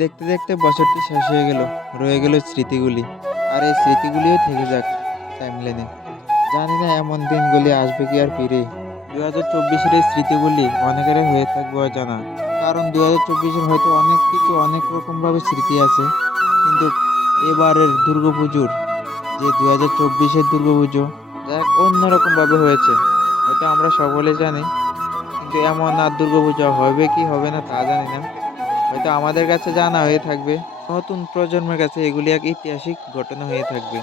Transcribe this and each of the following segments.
দেখতে দেখতে বছরটি শেষ হয়ে গেল, রয়ে গেল স্মৃতিগুলি। আর এই স্মৃতিগুলিও থেকে যাক টাইমলাইনে জানি না এমন দিনগুলি আসবে কি আর ফিরে। দু হাজার চব্বিশের এই স্মৃতিগুলি অনেকের হয়ে থাকবে অজানা। কারণ দু হাজার চব্বিশের হয়তো অনেক কিছু অনেক রকমভাবে স্মৃতি আছে। কিন্তু এবারের দুর্গাপুজোর যে দু হাজার চব্বিশের দুর্গাপুজো, যা এক অন্যরকমভাবে হয়েছে। হয়তো আমরা সকলে জানি, কিন্তু এমন আর দুর্গাপুজো হবে কি হবে না তা জানি না। হয়তো আমাদের কাছে জানা হয়ে থাকবে। নতুন প্রজন্মের কাছে এগুলি এক ঐতিহাসিক ঘটনা হয়ে থাকবে।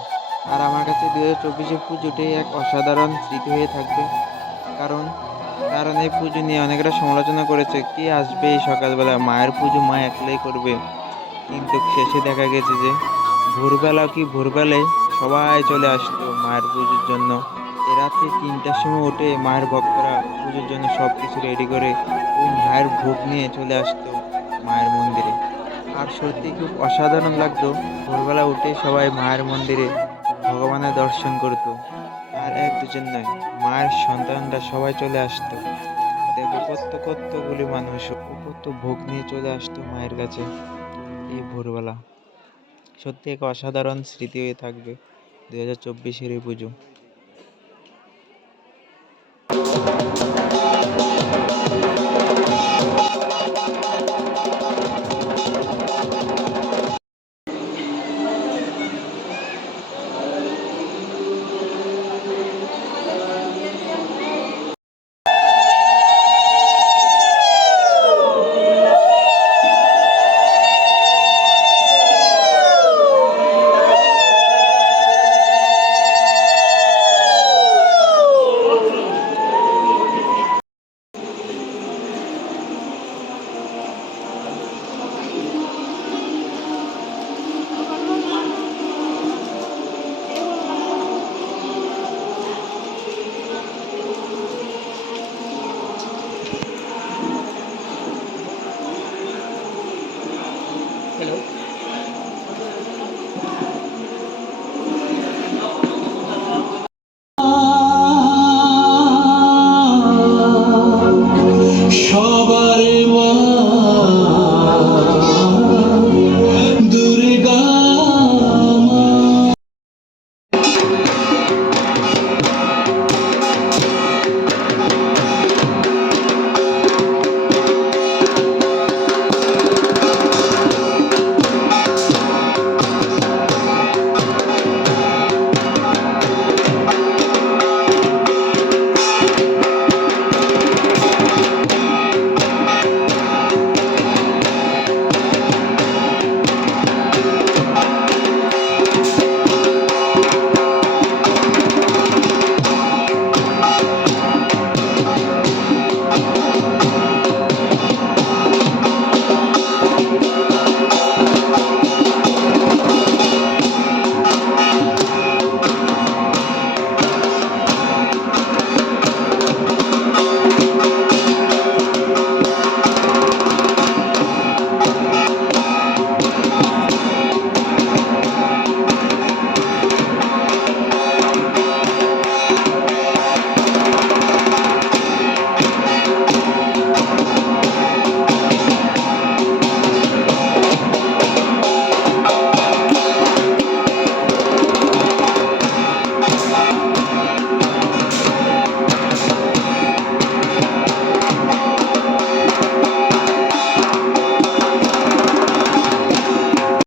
আর আমার কাছে দু হাজার চব্বিশের পুজোটাই এক অসাধারণ স্মৃতি হয়ে থাকবে। কারণ কারণ এই পুজো নিয়ে অনেকেরা সমালোচনা করেছে, কি আসবে এই সকালবেলা? মায়ের পুজো মা একলাই করবে। কিন্তু শেষে দেখা গেছে যে, ভোরবেলা কি ভোরবেলায় সবাই চলে আসতো মায়ের পুজোর জন্য। রাত্রি তিনটার সময় উঠে মায়ের ভক্তরা পুজোর জন্য সব কিছু রেডি করে ওই মায়ের ভোগ নিয়ে চলে আসতো। আর সত্যি খুব অসাধারণ লাগতো। ভোরবেলা উঠে সবাই মায়ের মন্দিরে ভগবানের দর্শন করতো। আর এক দুজন নয়, মায়ের সন্তানরা সবাই চলে আসতো। দেখো কত কতগুলি মানুষ কত ভোগ নিয়ে চলে আসতো মায়ের কাছে এই ভোরবেলা। সত্যি এক অসাধারণ স্মৃতি হয়ে থাকবে দু হাজার চব্বিশের এই পুজো।